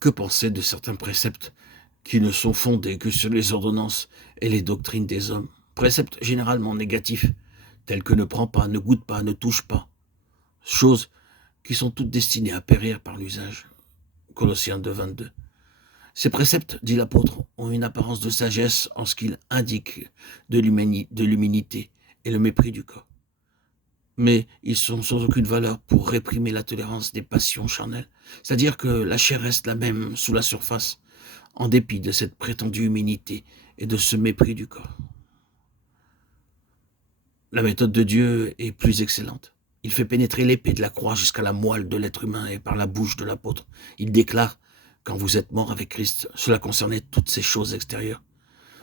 Que penser de certains préceptes qui ne sont fondés que sur les ordonnances et les doctrines des hommes? Préceptes généralement négatifs, tels que ne prends pas, ne goûte pas, ne touche pas. Choses qui sont toutes destinées à périr par l'usage. Colossiens 2, 22. Ces préceptes, dit l'apôtre, ont une apparence de sagesse en ce qu'ils indiquent de l'humilité et le mépris du corps. Mais ils sont sans aucune valeur pour réprimer la tolérance des passions charnelles. C'est-à-dire que la chair reste la même sous la surface, en dépit de cette prétendue humilité et de ce mépris du corps. La méthode de Dieu est plus excellente. Il fait pénétrer l'épée de la croix jusqu'à la moelle de l'être humain et par la bouche de l'apôtre. Il déclare, quand vous êtes mort avec Christ, cela concernait toutes ces choses extérieures.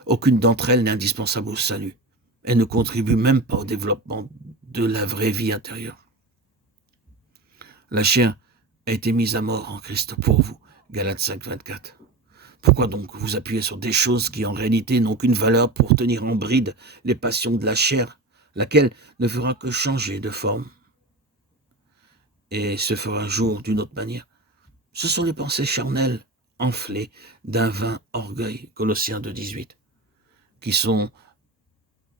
Aucune d'entre elles n'est indispensable au salut. Elle ne contribue même pas au développement de la vraie vie intérieure. La chair a été mise à mort en Christ pour vous. Galates 5, 24. Pourquoi donc vous appuyez sur des choses qui en réalité n'ont qu'une valeur pour tenir en bride les passions de la chair, laquelle ne fera que changer de forme et se fera jour d'une autre manière? Ce sont les pensées charnelles, enflées d'un vain orgueil, Colossiens 2, 18, qui sont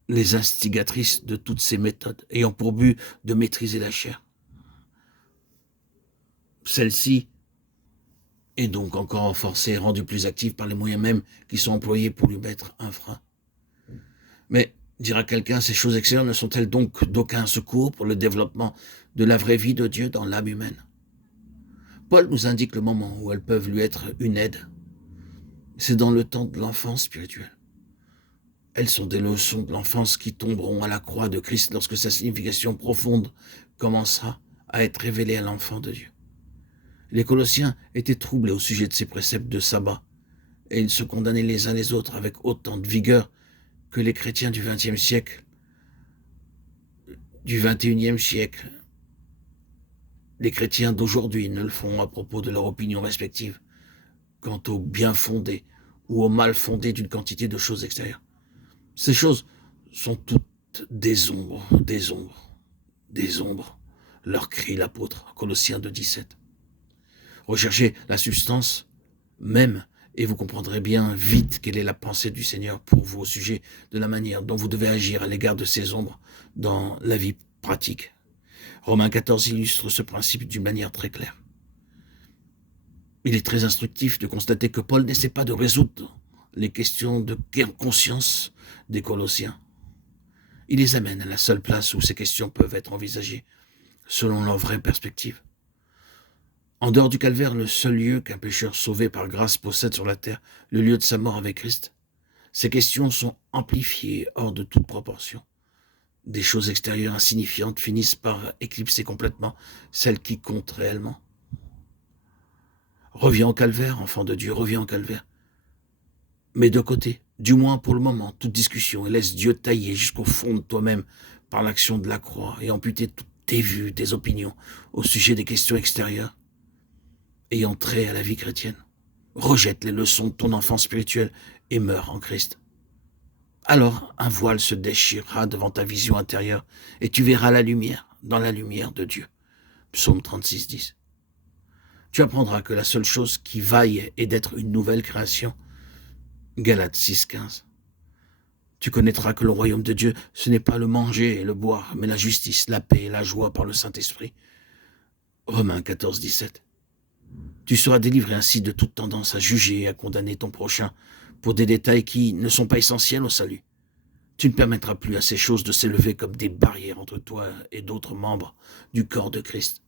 les instigatrices de toutes ces méthodes, ayant pour but de maîtriser la chair. Celle-ci est donc encore renforcée et rendue plus active par les moyens mêmes qui sont employés pour lui mettre un frein. Mais, dira quelqu'un, ces choses extérieures ne sont-elles donc d'aucun secours pour le développement de la vraie vie de Dieu dans l'âme humaine? Paul nous indique le moment où elles peuvent lui être une aide. C'est dans le temps de l'enfance spirituelle. Elles sont des leçons de l'enfance qui tomberont à la croix de Christ lorsque sa signification profonde commencera à être révélée à l'enfant de Dieu. Les Colossiens étaient troublés au sujet de ces préceptes de sabbat, et ils se condamnaient les uns les autres avec autant de vigueur que les chrétiens du XXe siècle, du XXIe siècle. Les chrétiens d'aujourd'hui ne le font à propos de leur opinion respective quant au bien fondé ou au mal fondé d'une quantité de choses extérieures. Ces choses sont toutes des ombres, des ombres, des ombres, leur crie l'apôtre, Colossiens 2, 17. Recherchez la substance même et vous comprendrez bien vite quelle est la pensée du Seigneur pour vous au sujet de la manière dont vous devez agir à l'égard de ces ombres dans la vie pratique. Romains 14 illustre ce principe d'une manière très claire. Il est très instructif de constater que Paul n'essaie pas de résoudre les questions de conscience des Colossiens. Il les amène à la seule place où ces questions peuvent être envisagées, selon leur vraie perspective. En dehors du calvaire, le seul lieu qu'un pécheur sauvé par grâce possède sur la terre, le lieu de sa mort avec Christ, ces questions sont amplifiées hors de toute proportion. Des choses extérieures insignifiantes finissent par éclipser complètement celles qui comptent réellement. Reviens au calvaire, enfant de Dieu, reviens au calvaire. Mets de côté, du moins pour le moment, toute discussion et laisse Dieu tailler jusqu'au fond de toi-même par l'action de la croix et amputer toutes tes vues, tes opinions au sujet des questions extérieures ayant trait à la vie chrétienne. Rejette les leçons de ton enfant spirituel et meurs en Christ. Alors un voile se déchirera devant ta vision intérieure et tu verras la lumière dans la lumière de Dieu. Psaume 36, 10. Tu apprendras que la seule chose qui vaille est d'être une nouvelle création. Galates 6, 15. Tu connaîtras que le royaume de Dieu, ce n'est pas le manger et le boire, mais la justice, la paix et la joie par le Saint-Esprit. Romains 14, 17. Tu seras délivré ainsi de toute tendance à juger et à condamner ton prochain pour des détails qui ne sont pas essentiels au salut. Tu ne permettras plus à ces choses de s'élever comme des barrières entre toi et d'autres membres du corps de Christ.